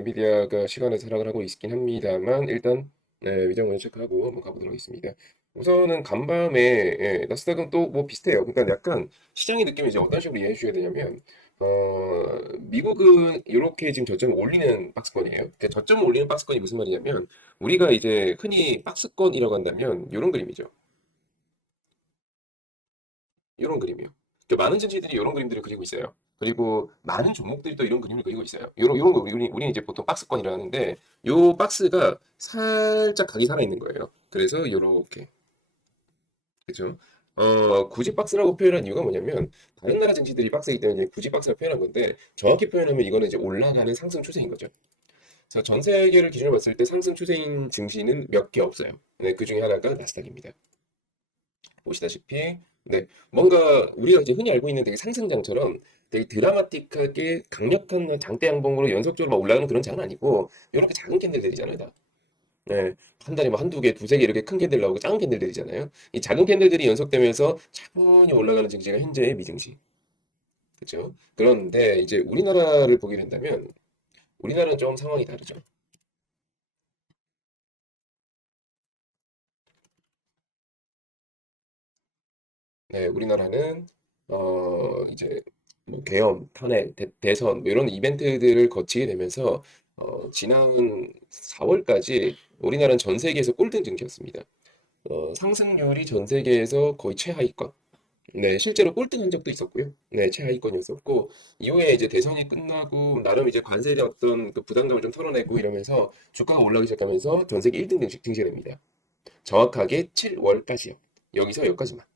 엔비디아가 시간의 하락을 하고 있긴 합니다만 일단 위장 먼저 체크하고 한번 가보도록 하겠습니다. 우선은 간밤에 나스닥은 또 뭐 비슷해요. 그러니까 약간 시장의 느낌이 이제 어떤 식으로 이해해 주셔야 되냐면 미국은 이렇게 지금 저점을 올리는 박스권이에요. 그러니까 저점을 올리는 박스권이 무슨 말이냐면 우리가 이제 흔히 박스권이라고 한다면 이런 그림이죠. 이런 그림이요. 그러니까 많은 증시들이 이런 그림들을 그리고 있어요. 그리고 많은 종목들이 또 이런 그림을 그리고 있어요. 이런 거 우리는 이제 보통 박스권이라 하는데 요 박스가 살짝 각이 살아있는 거예요. 그래서 이렇게 그죠? 굳이 박스라고 표현한 이유가 뭐냐면 다른 나라 증시들이 박스이기 때문에 굳이 박스라고 표현한 건데 정확히 표현하면 이거는 이제 올라가는 상승 추세인 거죠. 그래서 전 세계를 기준으로 봤을 때 상승 추세인 증시는 몇 개 없어요. 네, 그 중에 하나가 나스닥입니다. 보시다시피 네 뭔가 우리가 이제 흔히 알고 있는 되게 상승장처럼 되게 드라마틱하게 강력한 장대 양봉으로 연속적으로 막 올라가는 그런 장은 아니고 이렇게 작은 캔들들이잖아요 다. 네, 한 달에 뭐 한두 개, 두세 개 이렇게 큰 캔들 나오고 작은 캔들들이잖아요. 이 작은 캔들들이 연속되면서 차분히 올라가는 증시가 현재의 미증시. 그렇죠? 그런데 이제 우리나라를 보게 된다면 우리나라는 좀 상황이 다르죠. 네, 우리나라는 이제 뭐 계엄, 탄핵, 대선 뭐 이런 이벤트들을 거치게 되면서 지난 4월까지 우리나라는 전 세계에서 꼴등 증시였습니다. 상승률이 전 세계에서 거의 최하위권. 네, 실제로 꼴등한 적도 있었고요. 네, 최하위권이었었고 이후에 이제 대선이 끝나고 나름 이제 관세의 어떤 그 부담감을 좀 털어내고 이러면서 주가가 올라가기 시작하면서 전 세계 1등 증시가 됩니다. 정확하게 7월까지요. 여기서 여기까지만.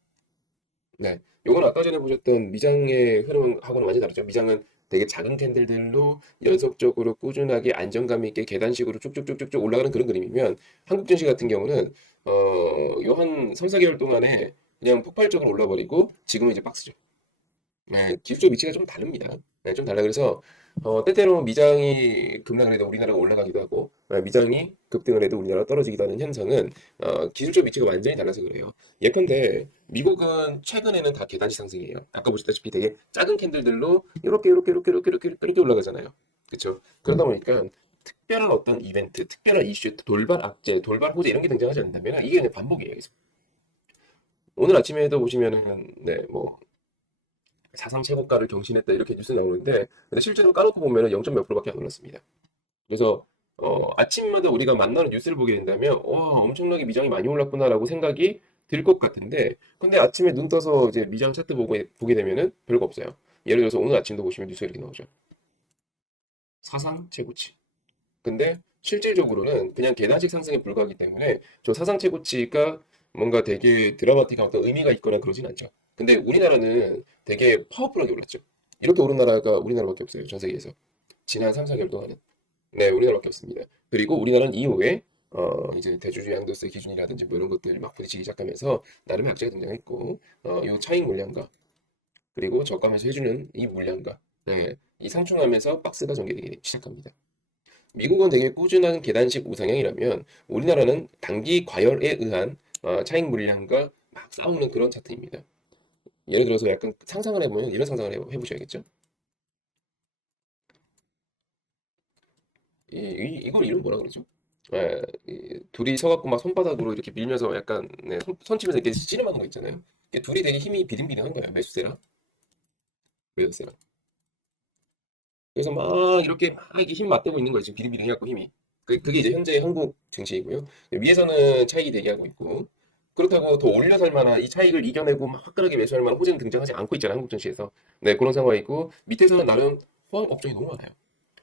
네. 요건 아까 전에 보셨던 미장의 흐름하고는 완전히 다르죠. 미장은 되게 작은 캔들들로 연속적으로 꾸준하게 안정감 있게 계단식으로 쭉쭉쭉쭉쭉 올라가는 그런 그림이면 한국 증시 같은 경우는 요 한 3, 4개월 동안에 그냥 폭발적으로 올라버리고 지금은 이제 박스죠. 네, 기술적 위치가 좀 다릅니다. 네, 좀 달라. 그래서 때때로 미장이 급락을 해도 우리나라가 올라가기도 하고 미장이 급등을 해도 우리나라가 떨어지기도 하는 현상은 기술적 위치가 완전히 달라서 그래요. 예컨대 미국은 최근에는 다 계단식 상승이에요. 아까 보셨다시피 되게 작은 캔들들로 이렇게 올라가잖아요. 그렇죠? 그러다 보니까 특별한 어떤 이벤트, 특별한 이슈, 돌발 악재, 돌발 호재 이런 게 등장하지 않는다면 이게 그냥 반복이에요. 계속. 오늘 아침에도 보시면은 뭐 사상 최고가를 경신했다 이렇게 뉴스 나오는데 근데 실제로 까놓고 보면은 0. 몇 프로밖에 안 올랐습니다. 그래서 아침마다 우리가 만나는 뉴스를 보게 된다면 와 엄청나게 미장이 많이 올랐구나라고 생각이 들 것 같은데 근데 아침에 눈 떠서 이제 미장 차트 보게 되면은 별거 없어요. 예를 들어서 오늘 아침도 보시면 뉴스가 이렇게 나오죠. 사상 최고치. 근데 실질적으로는 그냥 계단식 상승에 불과하기 때문에 저 사상 최고치가 뭔가 되게 드라마틱한 어떤 의미가 있거나 그러진 않죠. 근데 우리나라는 되게 파워풀하게 올랐죠. 이렇게 오른 나라가 우리나라밖에 없어요. 전 세계에서. 지난 3, 4개월 동안은. 네, 우리나라밖에 없습니다. 그리고 우리나라는 이후에 이제 대주주 양도세 기준이라든지 뭐 이런 것들 막 부딪히기 시작하면서 나름의 악재가 등장했고 요 차익 물량과 그리고 저가면서 해주는 이 물량과 네, 이 상충하면서 박스가 전개되기 시작합니다. 미국은 되게 꾸준한 계단식 우상향이라면 우리나라는 단기 과열에 의한 차익 물량과 막 싸우는 그런 차트입니다. 예를 들어서 약간 상상을 해보면 이런 상상을 해보셔야겠죠. 이걸 이름 뭐라 그러죠? 둘이 서갖고 막 손바닥으로 이렇게 밀면서 약간 손 치면서 이렇게 씨름하는 거 있잖아요. 이게 둘이 되게 힘이 비등비등한 거예요. 매수세랑 매도세랑. 그래서 막 이렇게 막 이렇게 힘 맞대고 있는 거예요. 지금 비등비등해갖고 힘이. 그게 이제 현재 한국 증시이고요. 위에서는 차익이 대기하고 있고 그렇다고 더 올려 살 만한 이 차익을 이겨내고 막 화끈하게 매수할 만한 호재는 등장하지 않고 있잖아요. 한국 증시에서. 네, 그런 상황이고 밑에서는 나름 호황 업종이 너무 많아요.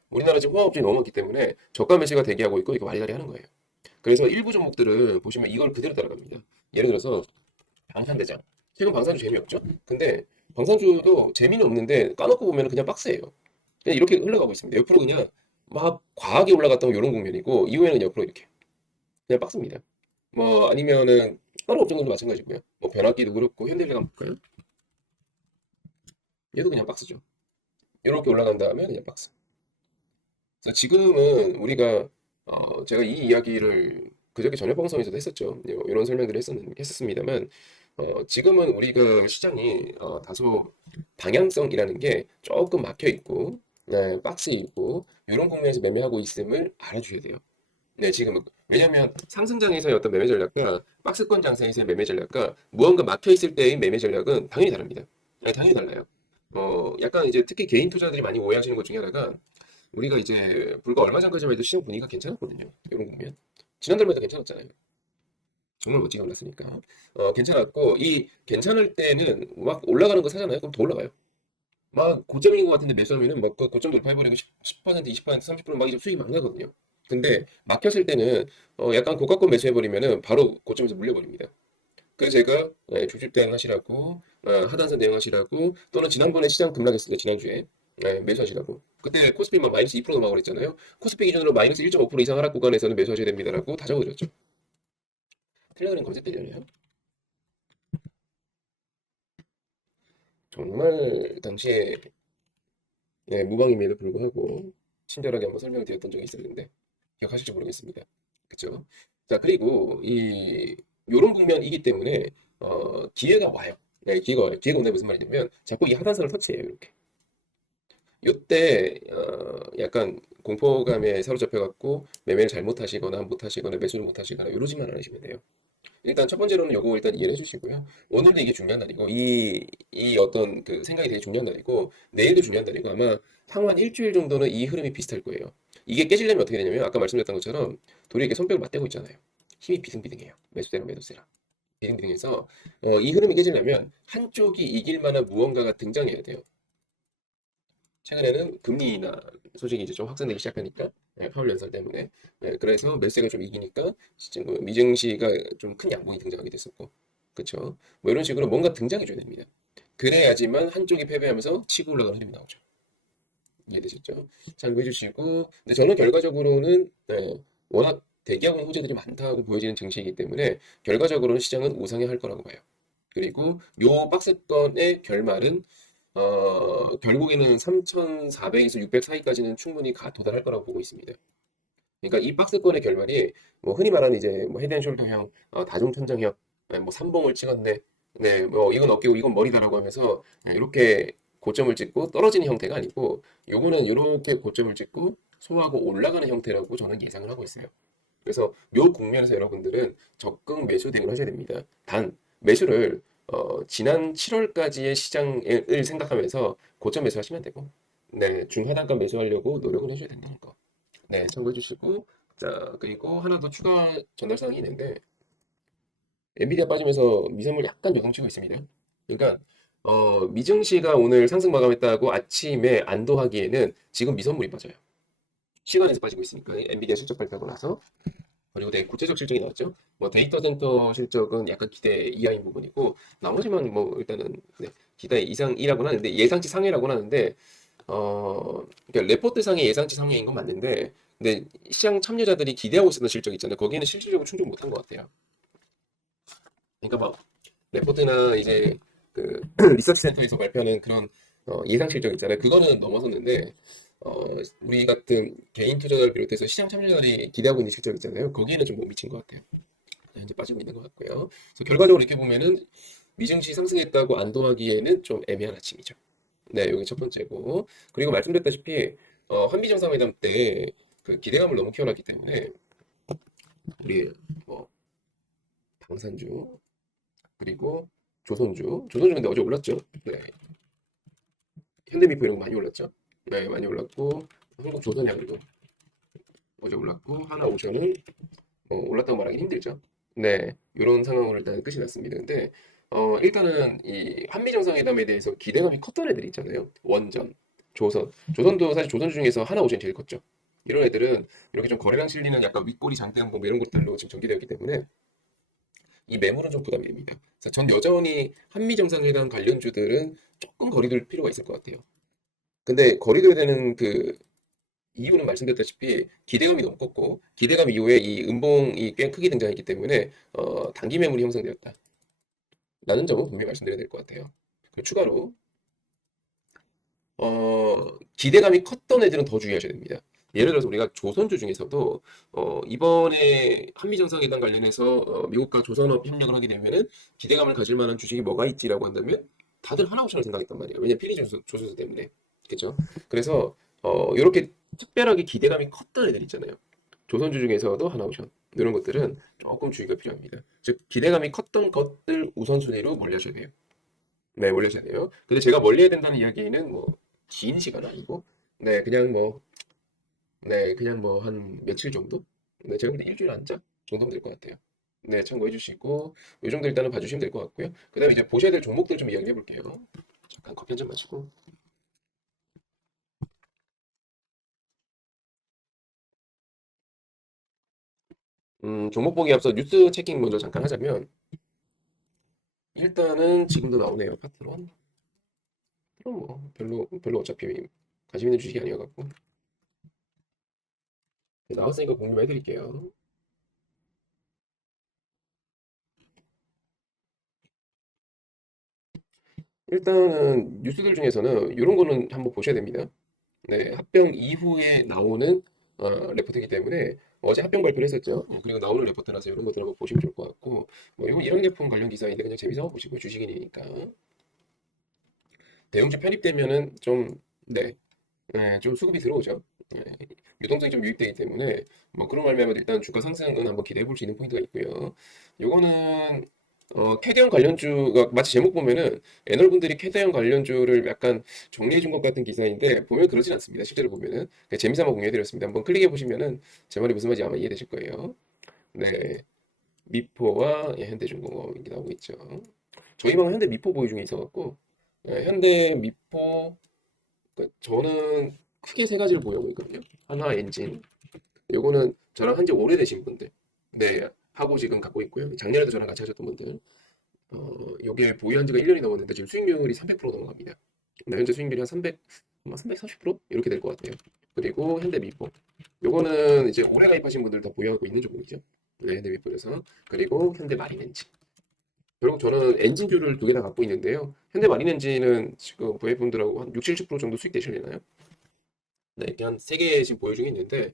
우리나라 지금 호황 업종이 너무 많기 때문에 저가 매수가 대기하고 있고 이거 와리가리 하는 거예요. 그래서 일부 종목들은 보시면 이걸 그대로 따라갑니다. 예를 들어서 방산대장. 최근 방산주 재미없죠? 근데 방산주도 재미는 없는데 까놓고 보면 그냥 박스예요. 그냥 이렇게 흘러가고 있습니다. 옆으로 그냥 막 과하게 올라갔던 이런 국면이고 이후에는 옆으로 이렇게 그냥 박스입니다. 뭐 아니면은 다른 업종들도 마찬가지고요. 뭐 변압기도 그렇고 현대해상 한번 볼까요? 얘도 그냥 박스죠. 이렇게 올라간 다음에 그냥 박스. 그래서 지금은 우리가 제가 이 이야기를 그저께 저녁 방송에서도 했었죠. 이런 설명들을 했었습니다만 지금은 우리가 시장이 다소 방향성이라는 게 조금 막혀 있고 네, 박스이고 이런 국면에서 매매하고 있음을 알아주셔야 돼요. 네, 지금 왜냐하면 상승장에서의 어떤 매매 전략과 박스권 장세에서의 매매 전략과 무언가 막혀 있을 때의 매매 전략은 당연히 다릅니다. 네, 당연히 달라요. 약간 이제 특히 개인 투자들이 많이 오해하시는 것 중에 하나가 우리가 이제 불과 얼마 전까지만 해도 시장 분위기가 괜찮았거든요. 이런 국면. 지난달만 해도 괜찮았잖아요. 정말 멋지게 올랐으니까. 괜찮았고 이 괜찮을 때는 막 올라가는 거 사잖아요. 그럼 더 올라가요. 막 고점인 것 같은데 매수하면은 막 그 고점 돌파해버리고 10%, 20%, 30%막 이제 수익이 막 나거든요. 근데 막혔을 때는 약간 고가권 매수해버리면은 바로 고점에서 물려버립니다. 그래서 제가 조집 대응하시라고 하단선 대응하시라고 또는 지난번에 시장 급락했을 때 지난주에 매수하시라고 그때 코스피 막 마이너스 2% 넘어가 버렸잖아요. 코스피 기준으로 마이너스 1.5% 이상 하락 구간에서는 매수하셔야 됩니다라고 다 적어드렸죠. 텔레그램 검색되려나요? 정말 당시에 무방임에도 불구하고 친절하게 한번 설명드렸던 적이 있었는데 기억하실지 모르겠습니다. 그쵸? 자, 그리고 이 요런 국면이기 때문에 기회가 와요. 네, 기회가 와요. 기회가 온다는 무슨 말이냐면 자꾸 이 하단선을 터치해요. 이렇게. 요때 약간 공포감에 사로잡혀갖고 매매를 잘못하시거나 못하시거나 매수를 못하시거나 이러지만 않으시면 돼요. 일단 첫 번째로는 요거 일단 이해를 해주시고요. 오늘도 이게 중요한 날이고 이 어떤 그 생각이 되게 중요한 날이고 내일도 중요한 날이고 아마 향후 한 일주일 정도는 이 흐름이 비슷할 거예요. 이게 깨지려면 어떻게 되냐면 아까 말씀드렸던 것처럼 둘이 이렇게 손뼉을 맞대고 있잖아요. 힘이 비등비등해요. 매수세랑 매도세랑 비등비등해서 이 흐름이 깨지려면 한쪽이 이길 만한 무언가가 등장해야 돼요. 최근에는 금리 인하 소식이 이제 좀 확산되기 시작하니까 파월 연설 때문에 그래서 매수세가 좀 이기니까 지금 그 미증시가 좀 큰 양봉이 등장하게 됐었고 그쵸 뭐 이런 식으로 뭔가 등장해 줘야 됩니다. 그래야지만 한쪽이 패배하면서 치고 올라가는 흐름이 나오죠. 이해되셨죠? 참고해 주시고 근데 저는 결과적으로는 워낙 대기업은 호재들이 많다고 보여지는 증시이기 때문에 결과적으로는 시장은 우상향할 거라고 봐요. 그리고 요 박스권의 결말은 결국에는 3,400에서 600 사이까지는 충분히 도달할 거라고 보고 있습니다. 그러니까 이 박스권의 결말이 뭐 흔히 말하는 이제 뭐 헤드앤숄더형, 다중천장형, 뭐 삼봉을 찍었네, 네, 뭐 이건 어깨고 이건 머리다라고 하면서 이렇게 고점을 찍고 떨어지는 형태가 아니고 요거는 이렇게 고점을 찍고 소화하고 올라가는 형태라고 저는 예상을 하고 있어요. 그래서 요 국면에서 여러분들은 적극 매수 대응을 하셔야 됩니다. 단 매수를 지난 7월까지의 시장을 생각하면서 고점 매수하시면 되고, 네, 중하단가 매수하려고 노력을 해줘야 된다는 거. 네, 참고해 주시고, 자, 그리고 하나 더 추가 전달 사항이 있는데, 엔비디아 빠지면서 미선물 약간 요동치고 있습니다. 그러니까 미증시가 오늘 상승 마감했다고 아침에 안도하기에는 지금 미선물이 빠져요. 시간에서 빠지고 있으니까 엔비디아 실적 발표하고 나서 그리고 되게 구체적 실적이 나왔죠. 뭐 데이터 센터 실적은 약간 기대 이하인 부분이고 나머지만 뭐 일단은 기대 이상이라고는 하는데 예상치 상회라고는 하는데 그러니까 레포트 상의 예상치 상회인 건 맞는데 근데 시장 참여자들이 기대하고 있었던 실적 있잖아요. 거기에는 실질적으로 충족 못한 것 같아요. 그러니까 막 레포트나 이제 그 리서치 센터에서 발표하는 그런 예상 실적 있잖아요. 그거는 넘어섰는데 우리 같은 개인 투자자를 비롯해서 시장 참여자들이 기대하고 있는 실적 있잖아요. 거기에는 좀 못 미친 것 같아요. 현재 빠지고 있는 것 같고요. 그래서 결과적으로 이렇게 보면은 미증시 상승했다고 안도하기에는 좀 애매한 아침이죠. 네, 여기 첫 번째고. 그리고 말씀드렸다시피 한미 정상회담 때 그 기대감을 너무 키워놨기 때문에 우리 뭐 방산주 그리고 조선주 근데 어제 올랐죠. 네, 현대미포 이런 거 많이 올랐죠. 네, 많이 올랐고 한국조선해양도 어제 올랐고 하나오션은 올랐다고 말하기 힘들죠. 네, 이런 상황으로 일단 끝이 났습니다. 근데 일단은 이 한미 정상회담에 대해서 기대감이 컸던 애들이 있잖아요. 원전, 조선도 사실 조선 중에서 하나오션이 제일 컸죠. 이런 애들은 이렇게 좀 거래량 실리는 약간 윗꼬리 장대항공 뭐 이런 것들로 지금 전개되었기 때문에 이 매물은 좀 부담이 됩니다. 그래서 전 여전히 한미 정상회담 관련주들은 조금 거리둘 필요가 있을 것 같아요. 근데 거리둬야 되는 그 이유는 말씀드렸다시피 기대감이 너무 컸고 기대감 이후에 이 음봉이 꽤 크게 등장했기 때문에 단기 매물이 형성되었다. 라는 점은 분명히 말씀드려야 될 것 같아요. 그리고 추가로 기대감이 컸던 애들은 더 주의하셔야 됩니다. 예를 들어서 우리가 조선주 중에서도 이번에 한미 정상회담 관련해서 미국과 조선업 협력을 하게 되면은 기대감을 가질 만한 주식이 뭐가 있지라고 한다면 다들 하나옵션을 생각했단 말이에요. 왜냐면 필리 조수 때문에. 그죠? 그래서 이렇게 특별하게 기대감이 컸던 애들 있잖아요. 조선주 중에서도 하나오션 이런 것들은 조금 주의가 필요합니다. 즉 기대감이 컸던 것들 우선순위로 몰려셔야 돼요. 네, 몰려셔야 돼요. 근데 제가 멀리해야 된다는 이야기는 뭐 긴 시간 아니고, 네, 그냥 뭐 한 며칠 정도? 네, 제가 근데 일주일 안짜 정도면 될 것 같아요. 네, 참고해 주시고 이 정도 일단은 봐주시면 될 것 같고요. 그다음에 이제 보셔야 될 종목들 좀 이야기해 볼게요. 잠깐 커피 한 잔 마시고. 종목 보기 앞서 뉴스 체킹 먼저 잠깐 하자면 일단은 지금도 나오네요. 파트론. 그럼 뭐 별로 어차피 관심 있는 주식이 아니어갖고 네, 나왔으니까 공유해 드릴게요. 일단은 뉴스들 중에서는 이런 거는 한번 보셔야 됩니다. 네, 합병 이후에 나오는 레포트이기 때문에 어제 합병 발표를 했었죠. 그리고 나오는 레포트라서 이런 것들 한번 보시면 좋을 것 같고 뭐 이건 일항제품 관련 기사인데 그냥 재미삼아 보시고 주식이니까 대형주 편입되면은 좀 네, 네, 좀 수급이 들어오죠. 네, 유동성이 좀 유입되기 때문에 뭐 그런 말미암아 일단 주가 상승은 한번 기대해 볼 수 있는 포인트가 있고요. 요거는 캐대형 관련주가 마치 제목 보면은 애널분들이 캐대형 관련주를 약간 정리해 준 것 같은 기사인데 보면 그러진 않습니다. 실제로 보면은 그냥 재미삼아 공유해 드렸습니다. 한번 클릭해 보시면은 제 말이 무슨 말인지 아마 이해되실 거예요. 네, 미포와 예, 현대중공업 이렇게 나오고 있죠. 저희 방은 현대 미포 보유 중에 있어갖고 현대 미포 저는 크게 세 가지를 보유하고 있거든요. 하나 엔진. 요거는 저랑 한지 오래되신 분들. 네, 하고 지금 갖고 있고요. 작년에도 저랑 같이 하셨던 분들. 요게 보유한 지가 1년이 넘었는데 지금 수익률이 300% 넘어갑니다. 네, 현재 수익률이 한 300, 아마 340% 이렇게 될 것 같아요. 그리고 현대미포. 요거는 이제 오래 가입하신 분들 다 보유하고 있는 종목이죠. 네, 현대미포에서. 그리고 현대마린엔진. 결국 저는 엔진주를 두 개 다 갖고 있는데요. 현대마린엔진은 지금 고객분들하고 한 6, 70% 정도 수익 되시려나요? 네, 이렇게 한 세 개 지금 보유 중에 있는데,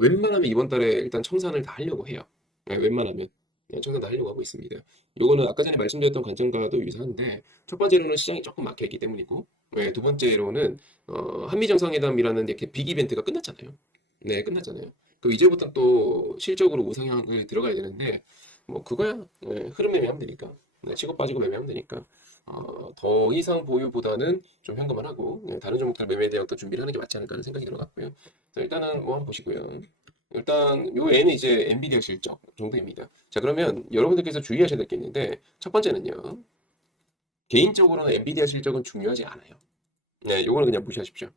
웬만하면 이번 달에 일단 청산을 다 하려고 해요. 네, 웬만하면. 네, 청산 다 하려고 하고 있습니다. 요거는 아까 전에 말씀드렸던 관점과도 유사한데, 첫 번째로는 시장이 조금 막혀있기 때문이고, 네, 두 번째로는, 한미정상회담이라는 이렇게 빅 이벤트가 끝났잖아요. 네, 끝났잖아요. 그 이제부터 또 실적으로 우상향을 들어가야 되는데, 뭐, 그거야, 네, 흐름 매매하면 되니까. 네, 치고 빠지고 매매하면 되니까. 더 이상 보유보다는 좀 현금을 하고 다른 종목들 매매에 대한 어떤 준비를 하는 게 맞지 않을까 하는 생각이 들어갔고요. 그래서 일단은 뭐 한번 보시고요. 일단 요 N은 이제 엔비디아 실적 정도입니다. 자 그러면 여러분들께서 주의하셔야 될 게 있는데 첫 번째는요. 개인적으로는 엔비디아 실적은 중요하지 않아요. 네, 요거는 그냥 무시하십시오.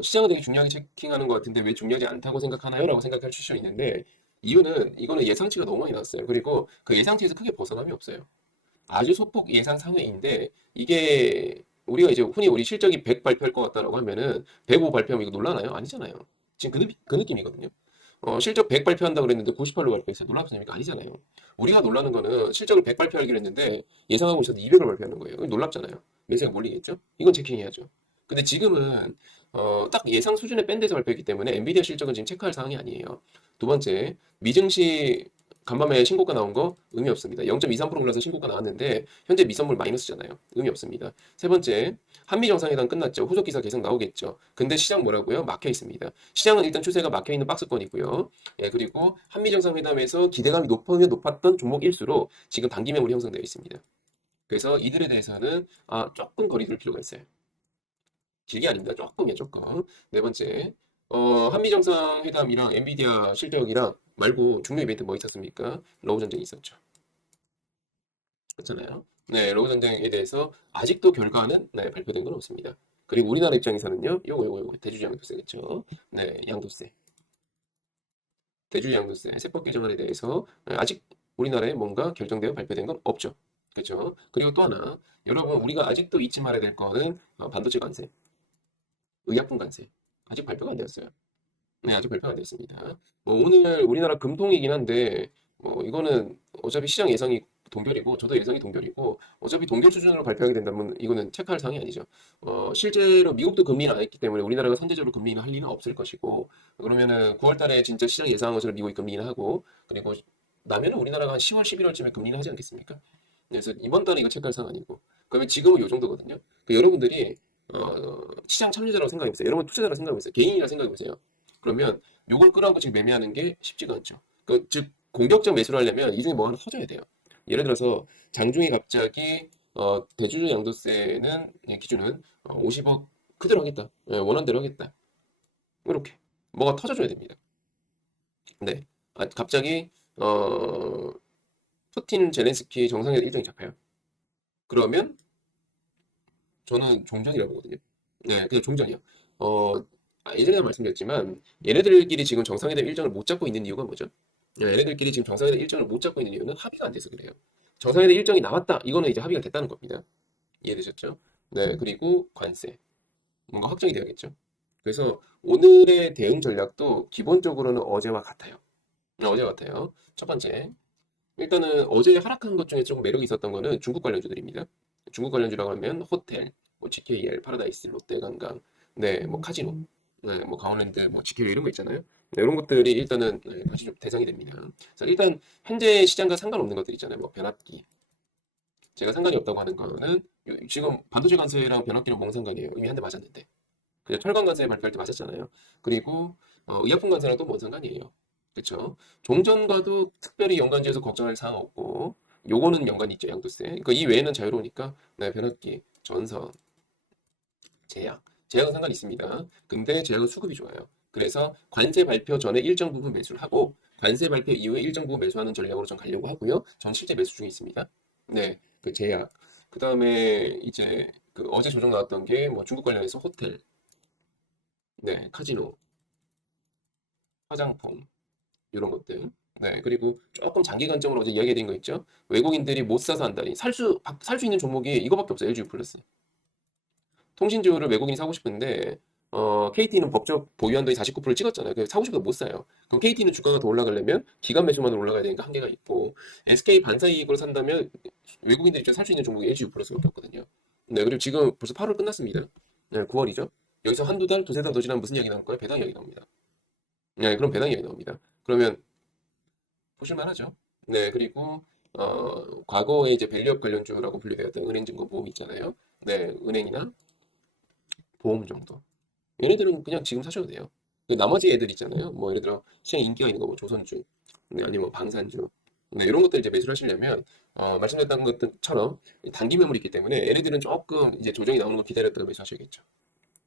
시장은 되게 중요하게 체킹하는 것 같은데 왜 중요하지 않다고 생각하나요? 라고 생각할 수 있는데 이유는 이거는 예상치가 너무 많이 나왔어요. 그리고 그 예상치에서 크게 벗어남이 없어요. 아주 소폭 예상 상회인데 이게 우리가 이제 흔히 우리 실적이 100 발표할 것 같다라고 하면은 105 발표하면 이거 놀라나요? 아니잖아요. 지금 그 느낌이거든요. 실적 100 발표한다 그랬는데 98로 발표했어요. 놀랍습니까? 아니잖아요. 우리가 놀라는 거는 실적을 100 발표하기로 했는데 예상하고 있어도 200을 발표하는 거예요. 이거 놀랍잖아요. 매수가 몰리겠죠? 이건 체킹해야죠. 근데 지금은 딱 예상 수준의 밴드에서 발표했기 때문에 엔비디아 실적은 지금 체크할 사항이 아니에요. 두 번째, 미증시 간밤에 신고가 나온 거 의미 없습니다. 0.23% 올라서 신고가 나왔는데 현재 미선물 마이너스잖아요. 의미 없습니다. 세 번째, 한미 정상회담 끝났죠. 후속 기사 계속 나오겠죠. 근데 시장 뭐라고요? 막혀 있습니다. 시장은 일단 추세가 막혀 있는 박스권이고요. 예, 그리고 한미 정상회담에서 기대감이 높으면 높았던 종목일수록 지금 단기 매물이 형성되어 있습니다. 그래서 이들에 대해서는 조금 거리 둘 필요가 있어요. 길게 아닙니다. 조금이요, 조금. 네 번째, 한미 정상회담이랑 엔비디아 실적이랑 말고 중요 이벤트 뭐 있었습니까? 러우 전쟁이 있었죠. 그렇잖아요. 네, 러우 전쟁에 대해서 아직도 결과는 네, 발표된 건 없습니다. 그리고 우리나라 입장에서는요, 요거 대주주 양도세겠죠. 네, 양도세. 대주주 양도세 세법 개정안에 대해서 아직 우리나라에 뭔가 결정되어 발표된 건 없죠. 그렇죠. 그리고 또 하나, 여러분 우리가 아직도 잊지 말아야 될 거는 반도체 관세, 의약품 관세 아직 발표가 안 되었어요. 네, 아직 발표가 안 됐습니다. 뭐 오늘 우리나라 금통이긴 한데 뭐 이거는 어차피 시장 예상이 동결이고 저도 예상이 동결이고 어차피 동결 수준으로 발표하게 된다면 이거는 체크할 사항이 아니죠. 실제로 미국도 금리 안 했기 때문에 우리나라가 선제적으로 금리 인하 할 리는 없을 것이고 그러면은 9월 달에 진짜 시장 예상한 것처럼 미국이 금리 인하 하고 그리고 나면은 우리나라가 한 10월, 11월쯤에 금리 인하 하지 않겠습니까? 그래서 이번 달에 이거 체크할 사항 아니고 그러면 지금은 요 정도거든요. 그 여러분들이 시장 참여자라고 생각해보세요. 여러분 투자자라고 생각해보세요. 개인이라고 생각해보세요. 그러면 요걸 끌어안고 지금 매매하는 게 쉽지가 않죠. 즉 공격적 매수를 하려면 이 중에 뭐 하나 터져야 돼요. 예를 들어서 장중에 갑자기 대주주 양도세는 기준은 50억 그대로 하겠다. 예, 원한대로 하겠다. 이렇게 뭐가 터져줘야 됩니다. 네. 갑자기 푸틴 젤렌스키 정상회담 일정이 잡혀요. 그러면 저는 종전이라고 보거든요. 네, 그냥 종전이요. 어, 예전에도 말씀드렸지만 얘네들끼리 지금 정상회담 일정을 못 잡고 있는 이유가 뭐죠? 얘네들끼리 지금 정상회담 일정을 못 잡고 있는 이유는 합의가 안 돼서 그래요. 정상회담 일정이 나왔다. 이거는 이제 합의가 됐다는 겁니다. 이해되셨죠? 네, 그리고 관세. 뭔가 확정이 돼야겠죠. 그래서 오늘의 대응 전략도 기본적으로는 어제와 같아요. 어제 같아요. 첫 번째, 일단은 어제 하락한 것 중에 좀 매력이 있었던 거는 중국 관련주들입니다. 중국 관련주라고 하면 호텔, 뭐 GKL, 파라다이스, 롯데관광, 네, 뭐 카지노, 네, 뭐 강원랜드, 뭐 GK 이런 거 있잖아요. 네, 이런 것들이 일단은 다시 좀 대상이 됩니다. 그래서 일단 현재 시장과 상관없는 것들 있잖아요. 뭐 변압기. 제가 상관이 없다고 하는 거는 지금 반도체 관세랑 변압기랑 뭔 상관이에요? 이미 한 대 맞았는데. 그냥 철강 관세 발표할 때 맞았잖아요. 그리고 의약품 관세랑 또 뭔 상관이에요? 그렇죠? 종전과도 특별히 연관지어서 걱정할 사항 없고 요거는 연관이 있죠, 양도세. 그러니까 이 외에는 자유로우니까 네, 변압기, 전선, 제약. 제약은 상관이 있습니다. 근데 제약은 수급이 좋아요. 그래서 관세 발표 전에 일정 부분 매수를 하고 관세 발표 이후에 일정 부분 매수하는 전략으로 전 가려고 하고요. 전 실제 매수 중에 있습니다. 네, 그 제약. 그 다음에 이제 그 어제 조정 나왔던 게 뭐 중국 관련해서 호텔, 네, 카지노, 화장품 이런 것들. 네, 그리고 조금 장기 관점으로 어제 이야기해드린 거 있죠? 외국인들이 못 사서 한다니 살 수 있는 종목이 이거밖에 없어요. LG 플러스. 통신주를 외국인이 사고 싶은데 KT는 법적 보유 한도에 49% 찍었잖아요. 그래서 사고 싶어도 못 사요. 그럼 KT는 주가가 더 올라가려면 기간 매수만으로 올라가야 되니까 한계가 있고 SK 반사이익으로 산다면 외국인들이 살 수 있는 종목이 LG 플러스밖에 없거든요. 네, 그리고 지금 벌써 8월 끝났습니다. 네, 9월이죠. 여기서 한두 달, 두세 달 더 지나면 무슨 이야기 나올 거예요? 배당 이야기 나옵니다. 네, 그럼 배당 이야기 나옵니다. 그러면 보실만 하죠. 네, 그리고 과거에 이제 밸류업 관련주라고 분류되었던 은행증권보험 있잖아요. 네, 은행이나 보험 정도. 얘네들은 그냥 지금 사셔도 돼요. 그 나머지 애들 있잖아요. 뭐 예를 들어 시장 인기가 있는 거 뭐 조선주, 네, 아니면 뭐 방산주, 네, 이런 것들 이제 매수를 하시려면 말씀드렸던 것처럼 단기 매물이 있기 때문에 얘네들은 조금 이제 조정이 나오는 거 기다렸다가 매수하셔야겠죠.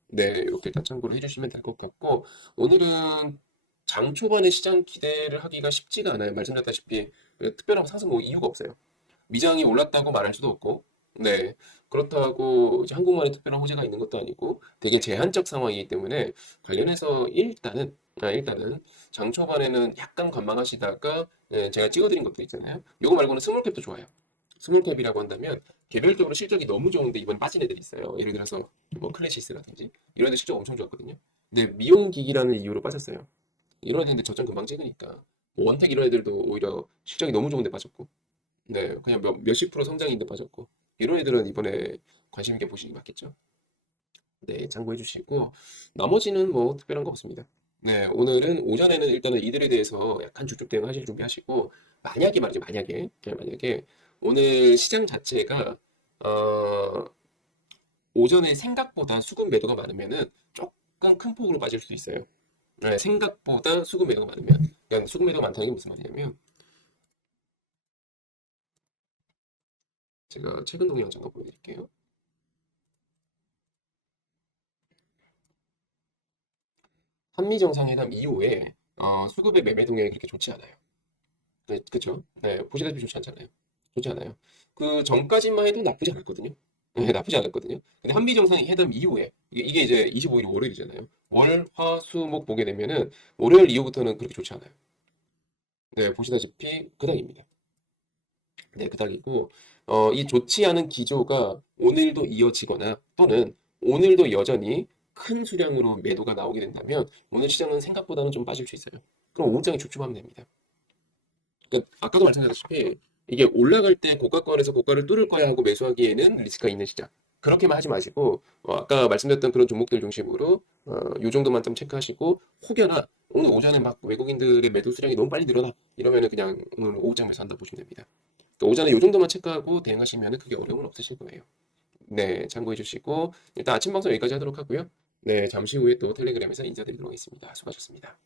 네, 이렇게 일단 참고를 해주시면 될 것 같고 오늘은 장 초반에 시장 기대를 하기가 쉽지가 않아요. 말씀드렸다시피 특별한 상승 뭐 이유가 없어요. 미장이 올랐다고 말할 수도 없고, 네. 그렇다고 이제 한국만의 특별한 호재가 있는 것도 아니고 되게 제한적 상황이기 때문에 관련해서 일단은 장 초반에는 약간 관망하시다가 제가 찍어드린 것도 있잖아요. 요거 말고는 스몰캡도 좋아요. 스몰캡이라고 한다면 개별적으로 실적이 너무 좋은데 이번 빠진 애들이 있어요. 예를 들어서 뭐 클래시스라든지 이런 애들 실적 엄청 좋았거든요. 근데 미용기기라는 이유로 빠졌어요. 이런 애들인데 저점 금방 찍으니까 뭐 원택 이런 애들도 오히려 실적이 너무 좋은데 빠졌고 네, 그냥 몇십 프로 성장인데 빠졌고 이런 애들은 이번에 관심 있게 보시는 게 맞겠죠. 네, 참고해 주시고 나머지는 뭐 특별한 거 없습니다. 네, 오늘은 오전에는 일단은 이들에 대해서 약간 주축 대응하실 준비하시고 만약에 말이죠, 만약에 오늘 시장 자체가 어, 오전에 생각보다 수급 매도가 많으면은 조금 큰 폭으로 빠질 수도 있어요. 네, 생각보다 수급 매도가 많으면, 그러니까 수급 매도가 많다는 게 무슨 말이냐면 제가 최근 동향 잠깐 보여드릴게요. 한미 정상회담 이후에 수급의 매매 동향이 그렇게 좋지 않아요. 네, 그쵸? 네, 보시다시피 좋지 않잖아요. 좋지 않아요. 그 전까지만 해도 나쁘지 않았거든요. 네, 나쁘지 않았거든요. 근데 한미 정상회담 이후에 이게 이제 25일 월요일이잖아요. 월, 화, 수, 목 보게 되면은 월요일 이후부터는 그렇게 좋지 않아요. 네, 보시다시피 그닥입니다. 네, 그닥이고 이 좋지 않은 기조가 오늘도 이어지거나 또는 오늘도 여전히 큰 수량으로 매도가 나오게 된다면 오늘 시장은 생각보다는 좀 빠질 수 있어요. 그럼 오장이 줍줍하면 됩니다. 그러니까 아까도 말씀드렸다시피 이게 올라갈 때 고가권에서 고가를 뚫을 거야 하고 매수하기에는 리스크가 있는 시장. 그렇게만 하지 마시고 아까 말씀드렸던 그런 종목들 중심으로 요 정도만 좀 체크하시고 혹여나 오늘 오전에 막 외국인들의 매도 수량이 너무 빨리 늘어나 이러면은 그냥 오늘 오후장 매수한다 보시면 됩니다. 그러니까 오전에 요 정도만 체크하고 대응하시면은 크게 어려움은 없으실 거예요. 네, 참고해 주시고 일단 아침 방송 여기까지 하도록 하고요. 네, 잠시 후에 또 텔레그램에서 인사드리도록 하겠습니다. 수고하셨습니다.